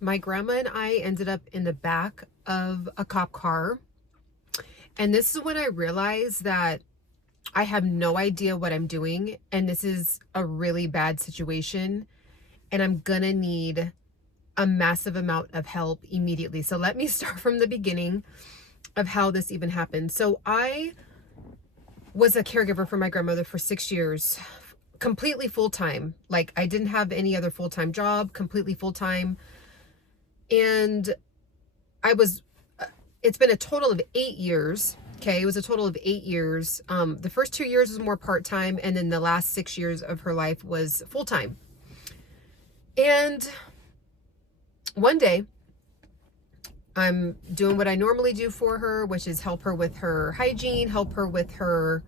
My grandma and I ended up in the back of a cop car. And this is when I realized that I have no idea what I'm doing. And this is a really bad situation. And I'm gonna need a massive amount of help immediately. So let me start from the beginning of how this even happened. So I was a caregiver for my grandmother for 6 years, completely full-time. Like I didn't have any other full-time job, completely full-time. And it's been a total of 8 years. Okay. It was a total of 8 years. The first 2 years was more part-time. And then the last 6 years of her life was full-time. And one day I'm doing what I normally do for her, which is help her with her hygiene, help her with her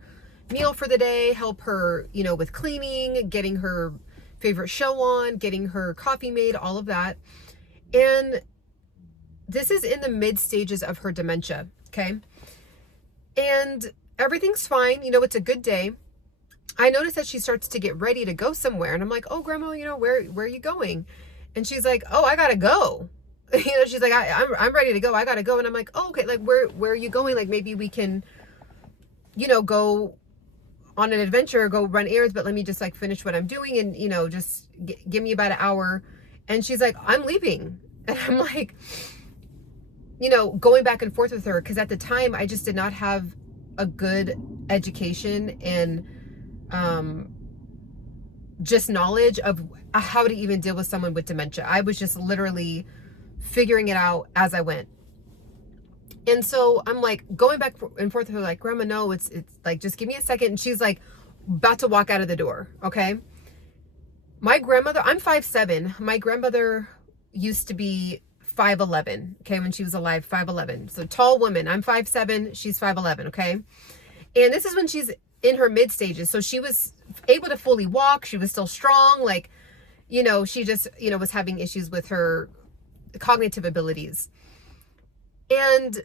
meal for the day, help her, with cleaning, getting her favorite show on, getting her coffee made, all of that. And this is in the mid stages of her dementia. Okay. And everything's fine. It's a good day. I notice that she starts to get ready to go somewhere. And I'm like, oh, grandma, where are you going? And she's like, oh, I gotta go. She's like, I'm ready to go. I gotta go. And I'm like, oh, okay. Like, where are you going? Like, maybe we can, go on an adventure, go run errands, but let me just like finish what I'm doing and, just give me about an hour. And she's like, I'm leaving. And I'm like, going back and forth with her. Cause at the time I just did not have a good education and, just knowledge of how to even deal with someone with dementia. I was just literally figuring it out as I went. And so I'm like going back and forth with her, like, grandma, no, it's like, just give me a second. And she's like about to walk out of the door. Okay. My grandmother, I'm 5'7". My grandmother used to be 5'11". Okay. When she was alive, 5'11". So tall woman. I'm 5'7". She's 5'11". Okay. And this is when she's in her mid stages. So she was able to fully walk. She was still strong. Like, she just, was having issues with her cognitive abilities. And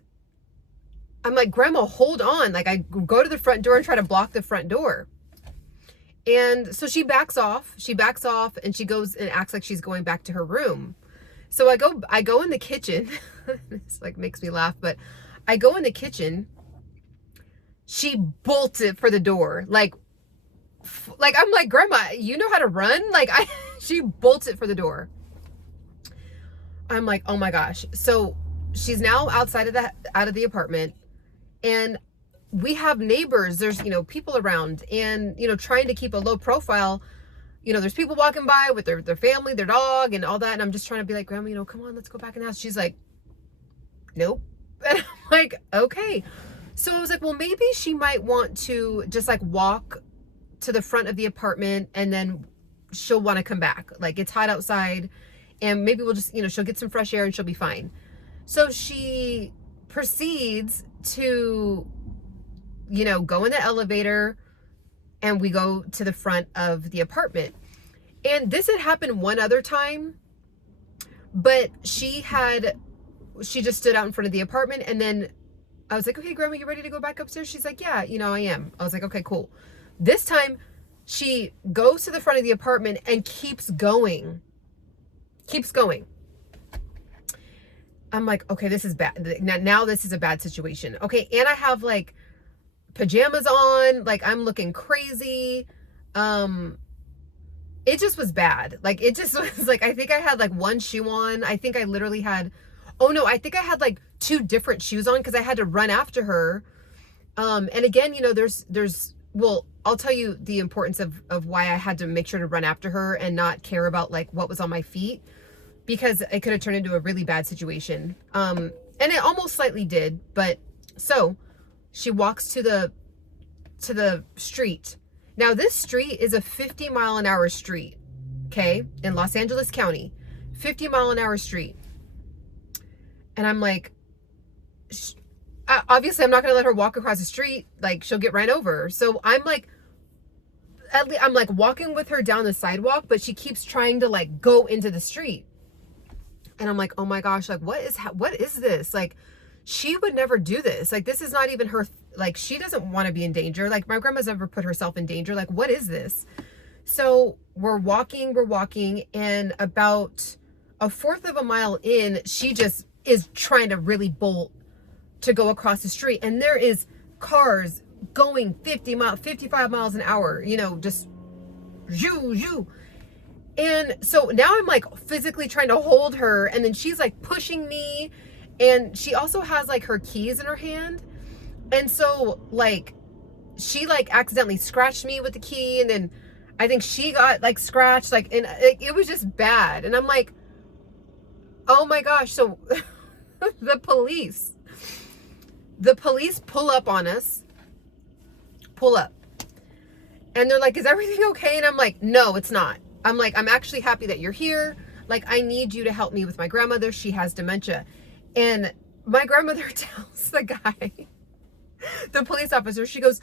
I'm like, grandma, hold on. Like I go to the front door and try to block the front door. And so she backs off and she goes and acts like she's going back to her room. So I go in the kitchen. This like makes me laugh, but I go in the kitchen. She bolted for the door. Like I'm like, grandma, you know how to run? She bolted for the door. I'm like, oh my gosh. So she's now out of the apartment, and we have neighbors. There's, people around, and, trying to keep a low profile. There's people walking by with their family, their dog and all that. And I'm just trying to be like, grandma, come on, let's go back in the house. She's like, nope. And I'm like, okay. So I was like, well, maybe she might want to just like walk to the front of the apartment and then she'll want to come back. Like it's hot outside and maybe we'll just, she'll get some fresh air and she'll be fine. So she proceeds to, go in the elevator and we go to the front of the apartment. And this had happened one other time, but she just stood out in front of the apartment. And then I was like, okay, grandma, you ready to go back upstairs? She's like, yeah, I am. I was like, okay, cool. This time she goes to the front of the apartment and keeps going. I'm like, okay, this is bad. Now this is a bad situation. Okay. And I have like pajamas on, like I'm looking crazy. It just was bad. Like, it just was like, I think I had like one shoe on. I think I literally had, I think I had like 2 different shoes on because I had to run after her. And again, well, I'll tell you the importance of why I had to make sure to run after her and not care about like what was on my feet, because it could have turned into a really bad situation. And it almost slightly did, but so she walks to the street. Now this street is a 50-mile-an-hour street. Okay. In Los Angeles County, 50-mile-an-hour street. And I'm like, obviously I'm not going to let her walk across the street. Like she'll get ran over. So I'm like walking with her down the sidewalk, but she keeps trying to like go into the street. And I'm like, oh my gosh, like what is this? Like she would never do this. Like this is not even her. Like she doesn't want to be in danger. Like my grandma's never put herself in danger. Like what is this? So we're walking and about a fourth of a mile in, she just is trying to really bolt to go across the street. And there is cars going 55 miles an hour, you know, just zoo. And so now I'm like physically trying to hold her, and then she's like pushing me, and she also has like her keys in her hand. And so like she like accidentally scratched me with the key, and then I think she got like scratched, like, and it was just bad. And I'm like, oh my gosh. So the police pull up on us, and they're like, is everything okay? And I'm like, no, it's not. I'm like, I'm actually happy that you're here. Like, I need you to help me with my grandmother. She has dementia. And my grandmother tells the guy, the police officer, she goes,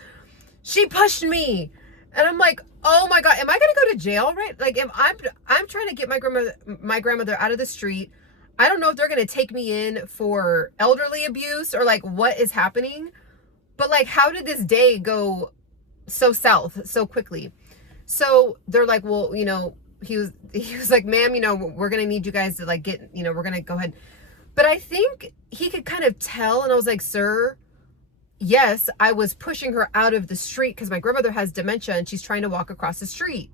she pushed me. And I'm like, oh my God, am I going to go to jail? Right? Like, if I'm trying to get my grandmother out of the street. I don't know if they're going to take me in for elderly abuse or like what is happening, but like, how did this day go so south so quickly? So they're like, well, you know, he was like, ma'am, you know, we're going to need you guys to like get, you know, we're going to go ahead. But I think he could kind of tell. And I was like, sir, yes, I was pushing her out of the street because my grandmother has dementia and she's trying to walk across the street.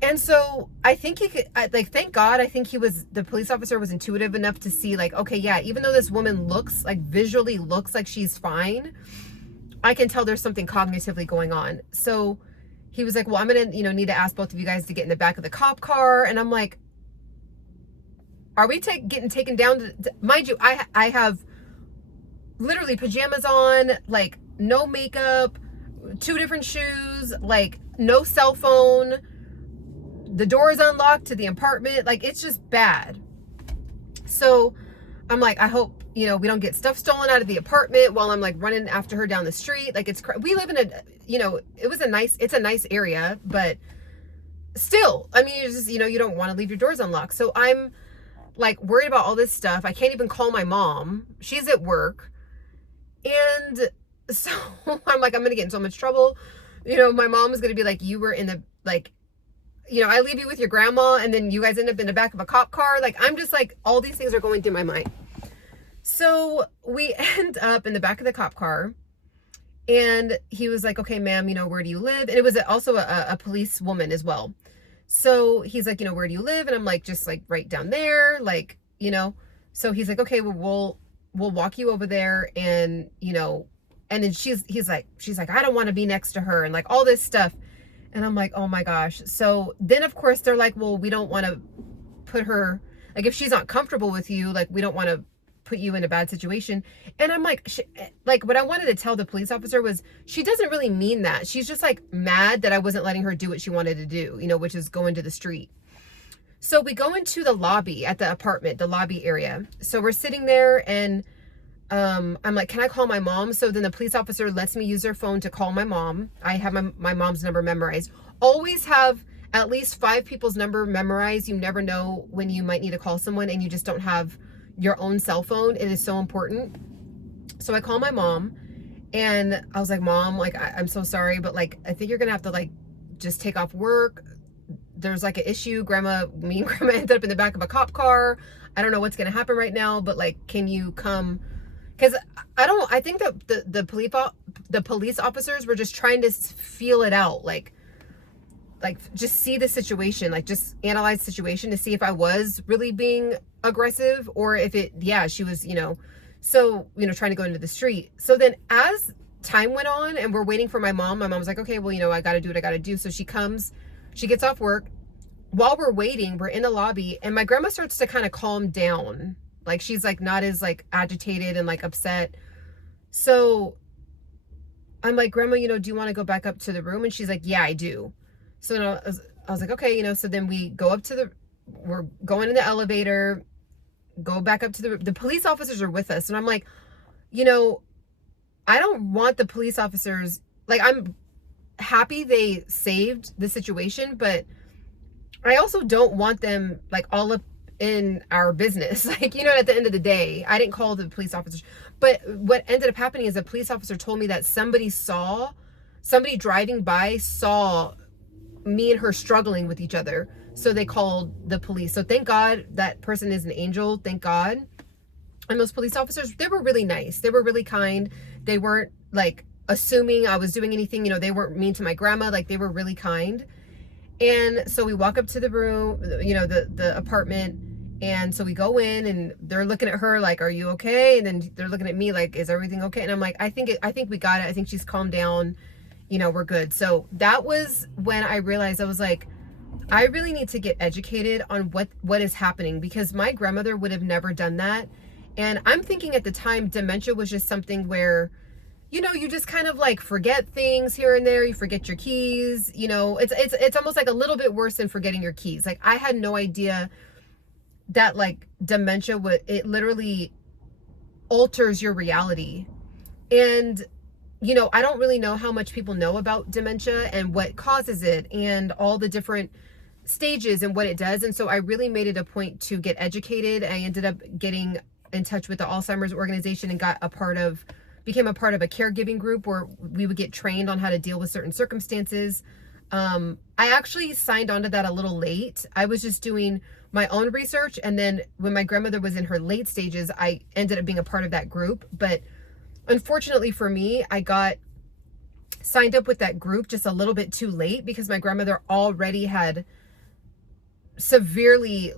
And so I think he could, like, thank God, I think the police officer was intuitive enough to see like, okay, yeah, even though this woman visually looks like she's fine, I can tell there's something cognitively going on. So he was like, well, I'm going to, you know, need to ask both of you guys to get in the back of the cop car. And I'm like, are we getting taken down mind you, I have literally pajamas on, like no makeup, 2 different shoes, like no cell phone. The door is unlocked to the apartment. Like, it's just bad. So I'm like, I hope, you know, we don't get stuff stolen out of the apartment while I'm like running after her down the street. Like, we live in a, you know, it's a nice area, but still, I mean, it's just, you know, you don't want to leave your doors unlocked. So I'm like worried about all this stuff. I can't even call my mom. She's at work. And so I'm like, I'm going to get in so much trouble. You know, my mom is going to be like, you were in the, like, you know, I leave you with your grandma and then you guys end up in the back of a cop car. Like, I'm just like, all these things are going through my mind. So we end up in the back of the cop car, and he was like, okay, ma'am, you know, where do you live? And it was also a police woman as well. So he's like, you know, where do you live? And I'm like, just like right down there, like, you know. So he's like, okay, well, we'll walk you over there. And, you know, and then she's like, I don't want to be next to her, and like all this stuff. And I'm like, oh my gosh. So then of course they're like, well, we don't want to put her, like, if she's not comfortable with you, like, we don't want to put you in a bad situation. And I'm like, what I wanted to tell the police officer was, she doesn't really mean that. She's just like mad that I wasn't letting her do what she wanted to do, you know, which is go into the street. So we go into the lobby at the apartment, the lobby area. So we're sitting there, and I'm like, can I call my mom? So then the police officer lets me use their phone to call my mom. I have my mom's number memorized. Always have at least 5 people's number memorized. You never know when you might need to call someone and you just don't have your own cell phone. It is so important. So I call my mom, and I was like, Mom, like, I'm so sorry, but like, I think you're gonna have to like just take off work. There's like an issue. Me and grandma ended up in the back of a cop car. I don't know what's gonna happen right now, but like, can you come? Because I think that the police officers were just trying to feel it out, like just see the situation, like just analyze the situation to see if I was really being aggressive, or if she was, you know, so, you know, trying to go into the street. So then as time went on and we're waiting for my mom was like, okay, well, you know, I got to do what I got to do. So she comes, she gets off work. While we're waiting, we're in the lobby, and my grandma starts to kind of calm down. Like, she's like not as like agitated and like upset. So I'm like, Grandma, you know, do you want to go back up to the room? And she's like, yeah, I do. So then I was like, okay, you know, so then we go up to we're going in the elevator, go back up to the police officers are with us. And I'm like, you know, I don't want the police officers, like, I'm happy they saved the situation, but I also don't want them like all up in our business. Like, you know, at the end of the day, I didn't call the police officers, but what ended up happening is a police officer told me that somebody driving by saw me and her struggling with each other. So they called the police. So thank God that person is an angel. Thank God. And those police officers, they were really nice. They were really kind. They weren't like assuming I was doing anything. You know, they weren't mean to my grandma. Like, they were really kind. And so we walk up to the room, you know, the apartment. And so we go in and they're looking at her like, are you okay? And then they're looking at me like, is everything okay? And I'm like, I think we got it. I think she's calmed down. You know, we're good. So that was when I realized, I was like, I really need to get educated on what is happening, because my grandmother would have never done that. And I'm thinking at the time, dementia was just something where, you know, you just kind of like forget things here and there. You forget your keys. You know, it's almost like a little bit worse than forgetting your keys. Like, I had no idea that like dementia it literally alters your reality. And, you know, I don't really know how much people know about dementia and what causes it and all the different stages and what it does. And so I really made it a point to get educated. I ended up getting in touch with the Alzheimer's organization and became a part of a caregiving group where we would get trained on how to deal with certain circumstances. I actually signed on to that a little late. I was just doing my own research. And then when my grandmother was in her late stages, I ended up being a part of that group. But unfortunately for me, I got signed up with that group just a little bit too late, because my grandmother already had severely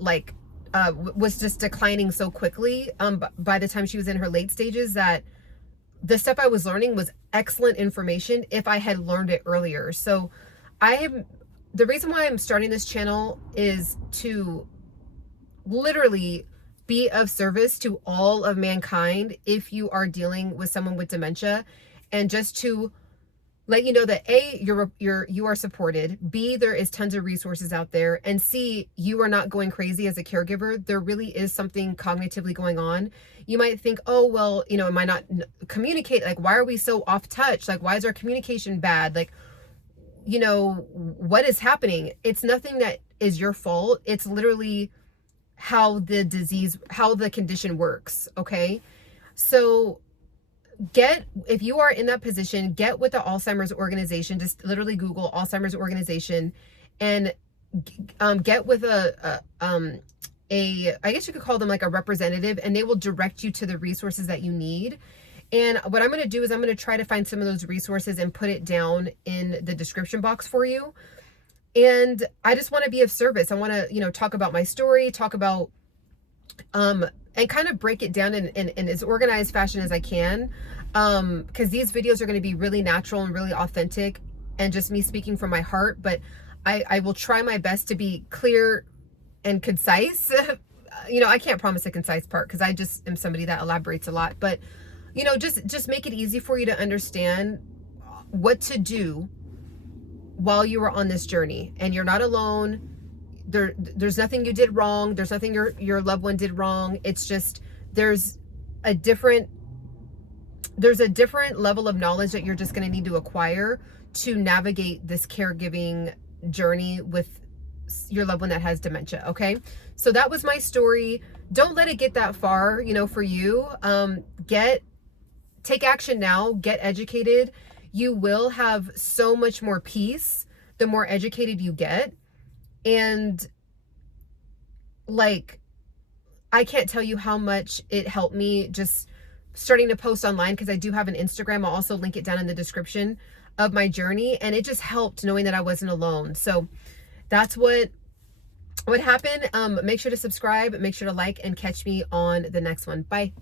was just declining so quickly by the time she was in her late stages, that the stuff I was learning was excellent information if I had learned it earlier. So the reason why I'm starting this channel is to literally be of service to all of mankind if you are dealing with someone with dementia, and just to let you know that A, you are supported, B, there is tons of resources out there, and C, you are not going crazy as a caregiver. There really is something cognitively going on. You might think, oh, well, you know, am I not communicate? Like, why are we so off touch? Like, why is our communication bad? Like, you know, what is happening? It's nothing that is your fault. It's literally how the condition works. Okay. So if you are in that position, get with the Alzheimer's organization. Just literally Google Alzheimer's organization and get with I guess you could call them like a representative, and they will direct you to the resources that you need. And what I'm going to do is I'm going to try to find some of those resources and put it down in the description box for you. And I just want to be of service. I want to, you know, talk about my story, talk about, and kind of break it down in as organized fashion as I can. Because these videos are going to be really natural and really authentic and just me speaking from my heart. But I will try my best to be clear and concise. You know, I can't promise a concise part because I just am somebody that elaborates a lot. But, you know, just make it easy for you to understand what to do while you are on this journey. And you're not alone. There's nothing you did wrong. There's nothing your loved one did wrong. It's just there's a different level of knowledge that you're just going to need to acquire to navigate this caregiving journey with your loved one that has dementia. Okay. So that was my story. Don't let it get that far, you know, for you. Take action now, get educated. You will have so much more peace the more educated you get. And like, I can't tell you how much it helped me just starting to post online, because I do have an Instagram. I'll also link it down in the description of my journey. And it just helped knowing that I wasn't alone. So that's what happened. Make sure to subscribe, make sure to like, and catch me on the next one. Bye.